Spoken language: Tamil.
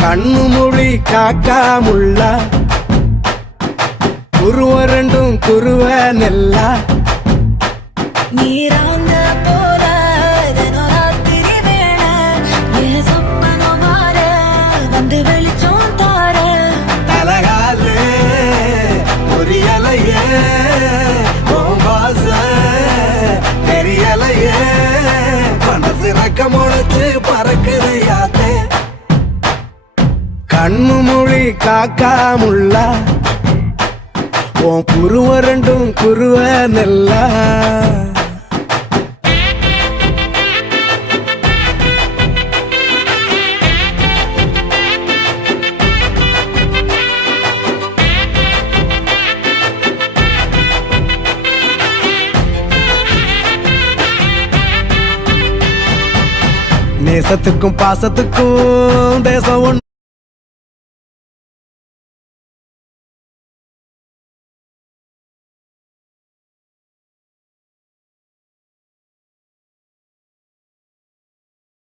கண்ணு மொழி காக்காமுள்ள குருவ ரெண்டும் குருவ நெல்லா நீராங்க போல ராத்திரி வேளை என் சொப்பனம் மாற வந்து வெளிச்சம் தார அழகாலே புரியலையே பாச தெரியலையே மனசு ரக்க முளைச்சு பறக்குதையாத்தே கண்ணு மொழி காக்காமுள்ள உன் குருவ ரெண்டும் குருவ நெல்லா நேசத்துக்கும் பாசத்துக்கும் தேசம் ஒன்று